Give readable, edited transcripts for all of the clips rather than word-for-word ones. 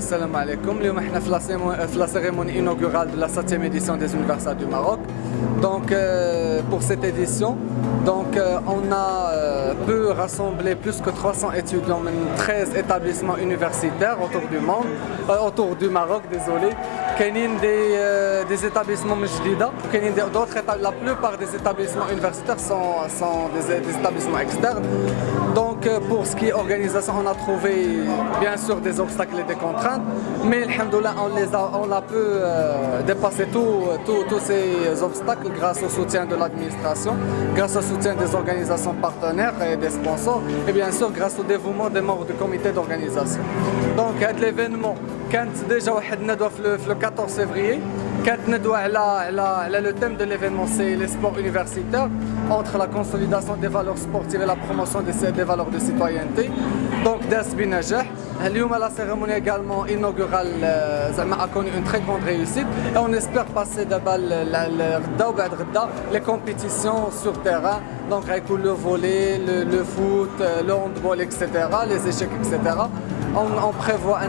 Salam alaikum. Nous sommes la cérémonie inaugurale de la 7e édition des Universiades du Maroc. Donc, pour cette édition, on a pu rassembler plus que 300 étudiants de 13 établissements universitaires autour du Maroc, désolé. Des établissements mjdida, la plupart des établissements universitaires sont des établissements externes. Donc pour ce qui est organisation, on a trouvé bien sûr des obstacles et des contraintes, mais alhamdoulilah, on a pu dépasser tous ces obstacles grâce au soutien de l'administration, grâce au soutien des organisations partenaires et des sponsors, et bien sûr grâce au dévouement des membres du comité d'organisation. Donc l'événement, déjà le 14 février, le thème de l'événement c'est les sports universitaires, entre la consolidation des valeurs sportives et la promotion des valeurs de citoyenneté. Donc la cérémonie également inaugurale a connu une très grande réussite et on espère passer les compétitions sur terrain, donc avec le volley, le foot, le handball, etc., les échecs, etc. On prévoit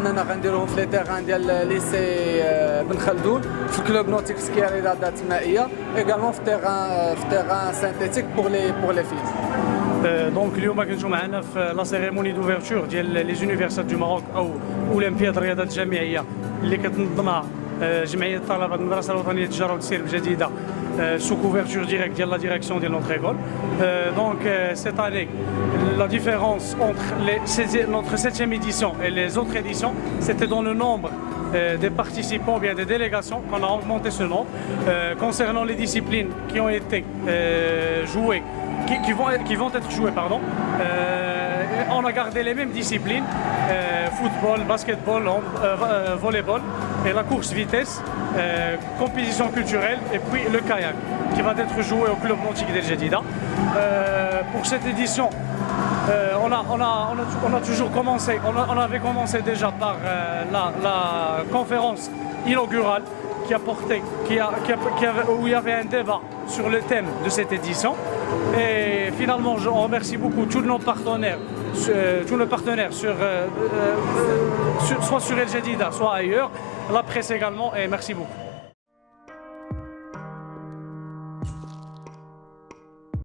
les terrains du lycée Ben Khaldoun, le club nautique skiari d'Adat Maïa, également le terrain synthétique pour les filles. Donc اليوم كنتو معنا في لا سيريموني دوفيرتور ديال لي زونيفرسيتي دو ماروك او اولمبياد الرياضات الجامعيه اللي كتنظمها جمعيه طلبه المدرسه الوطنيه للتجاره والتسيير بجديده sous couverture directe de la direction de notre école. Donc cette année, la différence entre notre 7e édition et les autres éditions, c'était dans le nombre des participants, bien des délégations, qu'on a augmenté ce nombre. Concernant les disciplines qui ont été jouées, qui vont être jouées, pardon, on a gardé les mêmes disciplines, football, basketball, volleyball et la course vitesse, compétition culturelle et puis le kayak qui va être joué au club nautique d'El Jadida. Pour cette édition, on a toujours commencé, on avait commencé déjà par la conférence inaugurale où il y avait un débat sur le thème de cette édition. Et finalement, on remercie beaucoup tous nos partenaires, soit sur El Jadida, soit ailleurs, la presse également, et merci beaucoup.